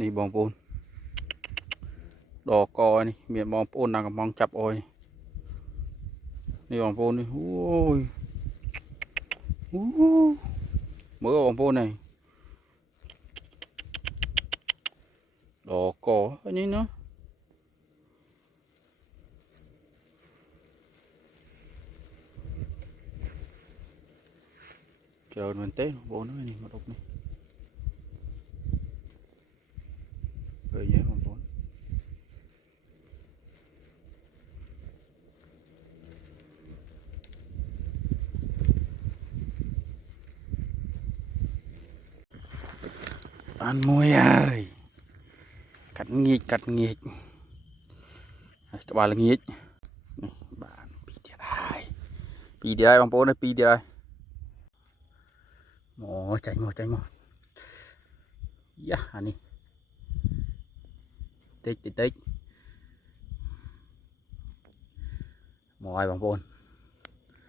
นี่บองปูนดอกกอยนี่เมียบองปูนนางกับมองจับโอยนี่บองปูนนี่โอ้ยเมื่อบองปูนnàyดอกกออันนี้เนาะเจอมันเต้บองนี่มาดกนี่rồi nhé bongปูนăn môi ơi cắt nghịch các bạn là nghịch bạn pi đi đây bongปูnày pi đi đây mò chạy mò yeah anh đi tích mò ai bongปู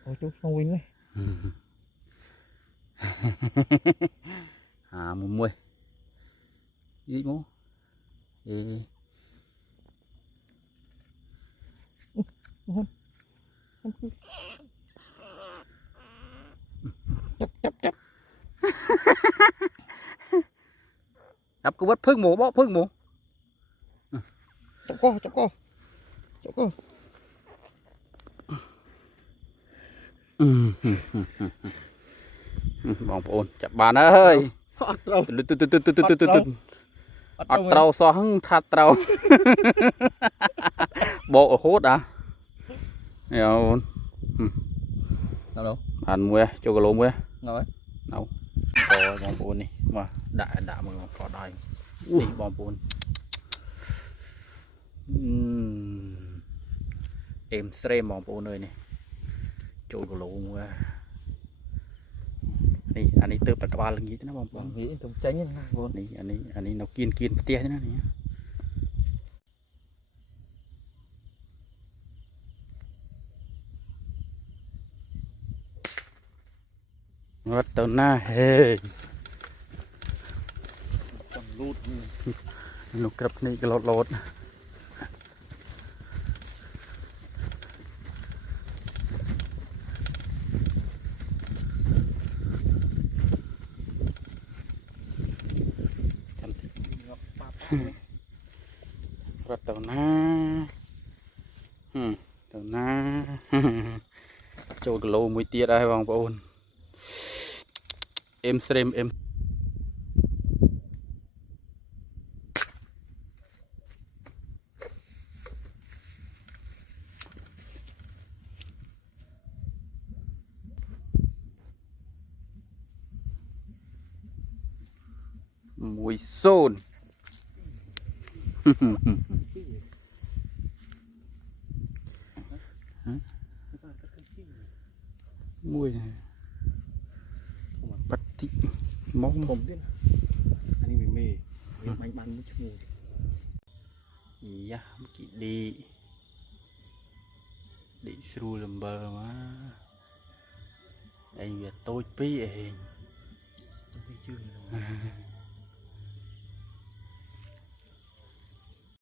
ôi chú không win đấy à mùi gì mố đập cô bắt phưng mổ bó phưng mổ chọc co bongปูจับบานเอ้ยอัดเตาซ้อนทัดเตาโบกโคตรอ่ะเดี๋ยวnào đâu ăn mua cho cái lỗ mua nào ấy nào có bongปูนี่มาđãมึงขอได้นี่บองปูนเอ็มสเตรมบองปูนเลยนี่โจกระโหลกmuaนี่อันนี้เติมตะกร้าลงงี้นะบองปูน nghĩ trong tránh nha bố นี่อันนี้เรากินเตี้ยนะนี่วัดต้นหน้าเฮ้ย trong lút ลูกกระปนี่ก็ลดวัดต้นหน้าต้นหน้าโจกโลมุ้ยเตี้ยได้บางปูนเอ็มสเตรมเอ็มมุ้ยโซนมุ้ยปัดที่มอง ผมด้วยนะอันนี้มีเมย์มันไม่ชั่วโมง dạ chị đi sưu lầm bờ mà anh Việt tôi biết chưa